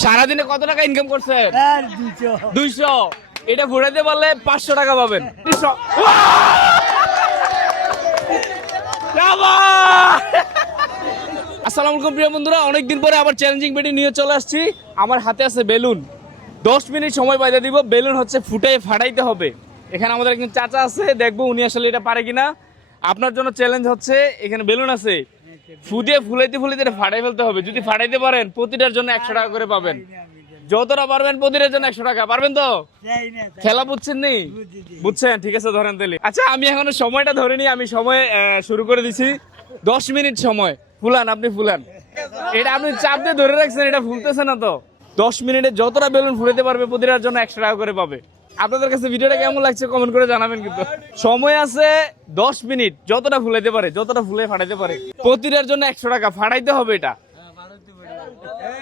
সারাদিনে কত টাকা ইনকাম করছেন? 200। এটা ঘুরাইতে পারলে 500 টাকা পাবেন। আসসালামু আলাইকুম প্রিয় বন্ধুরা, অনেকদিন পরে আবার চ্যালেঞ্জিং ভিডিও নিয়ে চলে আসছি। আমার হাতে আছে বেলুন। 10 মিনিট সময় পাইতে দিব। বেলুন হচ্ছে ফুটাই ফাটাইতে হবে। এখানে আমাদের একজন চাচা আছে, দেখবো উনি আসলে এটা পারে কিনা। আপনার জন্য চ্যালেঞ্জ হচ্ছে, এখানে বেলুন আছে, ফুলাইতে এটা ফাটাই ফেলতে হবে। যদি ফাটাইতে পারেন প্রতিটার জন্য 100 টাকা করে পাবেন। যতটা পারবেন প্রতিটার জন্য 100 টাকা। পারবেন তো? খেলা বুঝছেন নি? বুঝছেন? ঠিক আছে, ধরেন তাহলে। আচ্ছা, আমি এখন সময়টা ধরে নিই। আমি সময় শুরু করে দিছি। 10 মিনিট সময়। ফুলান, আপনি ফুলান। এটা আপনি চাপ দিয়ে ধরে রাখছেন, এটা ফুলতেছে না তো। 10 মিনিটে যতটা বেলুন ফুলাইতে পারবে প্রতিটার জন্য 100 টাকা করে পাবে। আপনাদের কাছে ভিডিওটা কেমন লাগছে কমেন্ট করে জানাবেন। কিন্তু সময় আছে 10 মিনিট, যতটা ফুলাইতে পারে, যতটা ফুলে ফাটাইতে পারে প্রতিটার জন্য 100 টাকা। ফাটাইতে হবে এটা।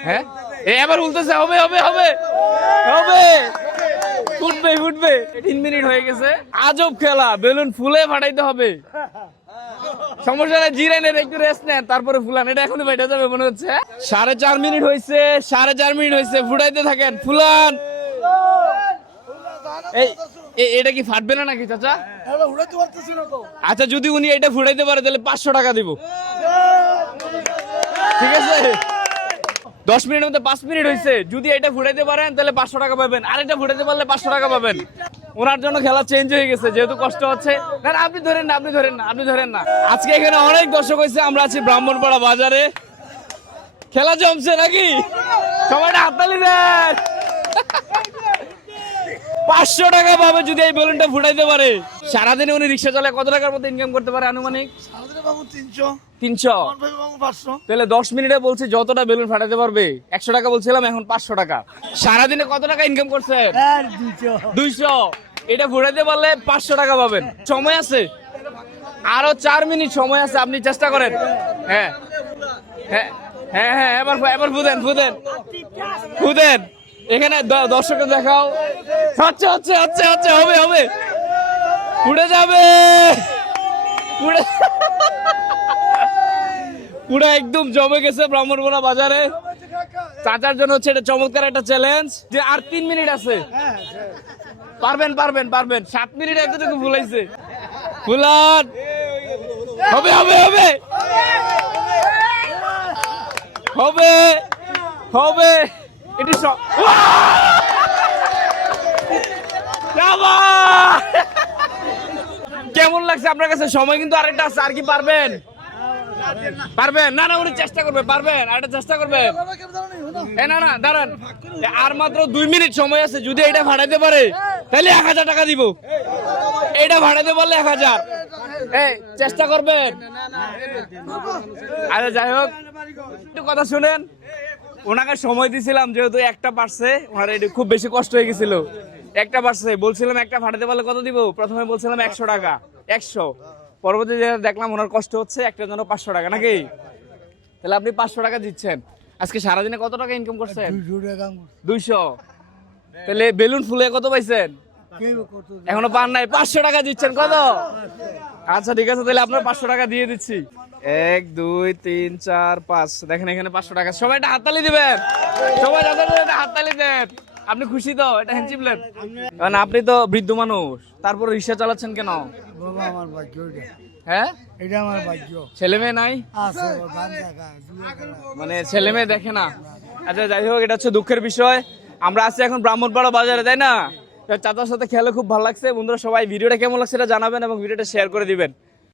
হ্যাঁ, এবার উল্টেছে। হবে হবে হবে হবে, ফুটবে ফুটবে। 3 মিনিট হয়ে গেছে। আজব খেলা, বেলুন ফুলে ফাটাইতে হবে। সমস্যা নাই, জিরাই নেন, একটু রেস্ট নেন, তারপরে ফুলান। এটা এখনই বেটা যাবে মনে হচ্ছে। 4.5 মিনিট হয়েছে, 4.5 মিনিট হয়েছে। ফুটাইতে থাকেন, ফুলান। এটা কি ফাটবে না নাকি চাচা? আচ্ছা, যদি উনি এটা ফুটাইতে পারে তাহলে 500 টাকা দিব। ঠিক আছে, 10 মিনিটের মধ্যে 5 মিনিট হয়েছে। যদি এটা ফুটাইতে পারেন তাহলে 500 টাকা পাবেন, আর এটা ফুটাইতে পারলে 500 টাকা পাবেন। ওনার জন্য খেলা চেঞ্জ হয়ে গেছে, যেহেতু কষ্ট হচ্ছে। না, আপনি ধরেন না, আপনি ধরেন না, আপনি ধরেন না। আজকে এখানে অনেক দর্শক হয়েছে। আমরা আছি ব্রাহ্মণপাড়া বাজারে। খেলা জমছে নাকি? সবাইটা হাততালি দেন। 500 টাকা পাবে যদি এই বেলুনটা ফুটাইতে পারে। সারাদিনে উনি রিক্সা চালায় কত টাকার মতো ইনকাম করতে পারে আনুমানিক? 300। তাহলে 10 মিনিটে বলছি যতটা বেলুন ফাটাতে পারবে। 100 টাকা বলছিলাম, এখন 500 টাকা। সারাদিনে কত টাকা ইনকাম করছে? 200। এটা ফুটাইতে পারলে 500 টাকা পাবেন। সময় আছে আরো 4 মিনিট সময় আছে, আপনি চেষ্টা করেন। হ্যাঁ হ্যাঁ হ্যাঁ হ্যাঁ, এবার ফুদেন ফুদেন ফুদেন। এখানে দর্শককে দেখাও। হচ্ছে হচ্ছে হচ্ছে হচ্ছে, হবে হবে, উড়ে যাবে। পুরো একদম জমে গেছে ব্রাহ্মণপাড়া বাজারে। চাচার জন্য হচ্ছে এটা চমৎকার একটা চ্যালেঞ্জ, যে আর 3 মিনিট আছে। পারবেন পারবেন পারবেন। 7 মিনিট এতটুকু ভুলাইছে। ফুলান, হবে হবে হবে হবে হবে। এটি কেমন লাগছে আপনার কাছে? সময় কিন্তু আরেকটা আছে। আর কি পারবেন? পারবেন? না না, উনি চেষ্টা করবে। পারবেন? আরেকটা চেষ্টা করবে। না না, দাঁড়ান, আর মাত্র 2 মিনিট সময় আছে। যদি এটা ভাড়াইতে পারে তাহলে 1000 টাকা দিব। এটা ভাড়াইতে পারলে 1000। এই চেষ্টা করবেন। আচ্ছা, যাই হোক, একটু কথা শুনেন। ওনাকে সময় দিছিলাম, যেহেতু একটা পারছে, ওনার এটা খুব বেশি কষ্ট হয়ে গেছিল। একটা পারছে, বলছিলাম একটা ফাটাতে পারলে কত দিব। প্রথমে বলছিলাম 100 টাকা, 100। পরবর্তী দেখলাম ওনার কষ্ট হচ্ছে, একটার জন্য 500 টাকা নাকি। তাহলে আপনি 500 টাকা দিচ্ছেন। আজকে সারাদিনে কত টাকা ইনকাম করছেন? 200। তাহলে বেলুন ফুলে কত পাইছেন? এখনো পান নাই। 500 টাকা দিচ্ছেন। কত? আচ্ছা ঠিক আছে, তাহলে আপনার 500 টাকা দিয়ে দিচ্ছি। 1 2 3 4 5। দেখেন এখানে 500 টাকা। সবাই একটা হাততালি দিবেন। সবাই হাততালি দেন। আপনি খুশি তো? এটা হ্যান্ডচিপলেন। কারণ আপনি তো বৃদ্ধ মানুষ, তারপর রিক্সা চালাচ্ছেন কেন? বাবা, আমার ভাগ্য এটা। হ্যাঁ, এটা আমার ভাগ্য। ছেলে মেয়ে নাই? আছে, মানে ছেলে মেয়ে দেখে না। আচ্ছা, যাই হোক, এটা হচ্ছে দুঃখের বিষয়। আমরা আছি এখন ব্রাহ্মণপাড়া বাজারে, তাই না? চাচার সাথে খেলে খুব ভালো লাগছে। বন্ধুরা সবাই ভিডিওটা কেমন লাগছে এটা জানাবেন এবং ভিডিওটা শেয়ার করে দিবেন।